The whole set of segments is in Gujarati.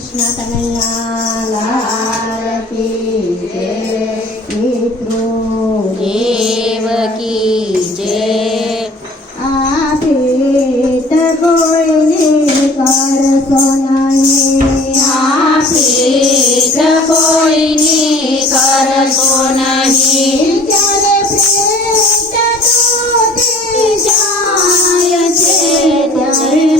કૃષ્ણ કનૈયા લાલ કી જય મિત્રો દેવકી જય આપે તકોઈ કરશો નહીં આપે તકોઈ કરશો નહીં ચાલે પ્રેમ તો તે જાય છે ત્યારે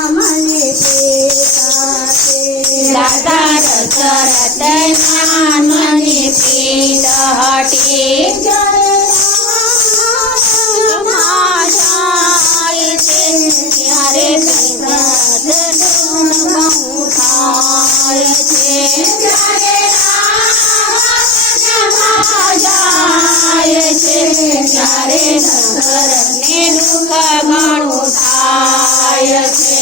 દશરથનામની પ્રીત હટે ત્યારે થાય છે ત્યારે ઘરને દુઃખ થાય છે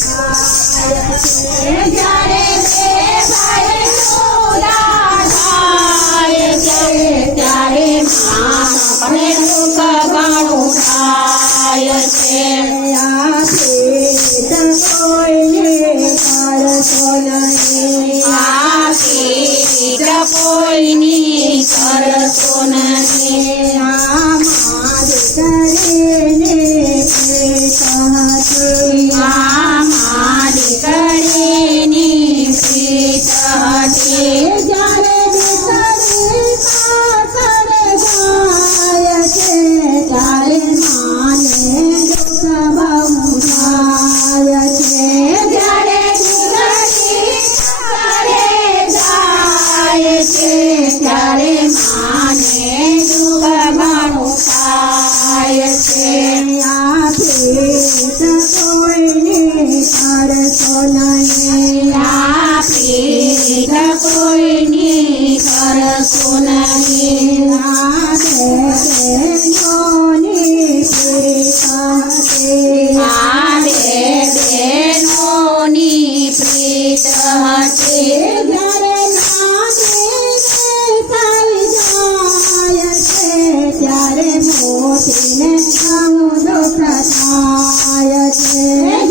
Deus. બેટા કોઈને કરશો નહીં માને મારે બેનોની પ્રીત હશે. ઘર ત્યારે મોતીને છે.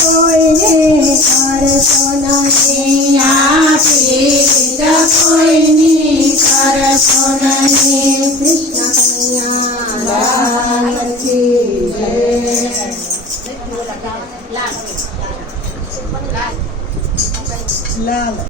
કોઈને કરશો નહીં આપીત કોઈને કરશો નહીં કૃષ્ણ કન્યા લાલ.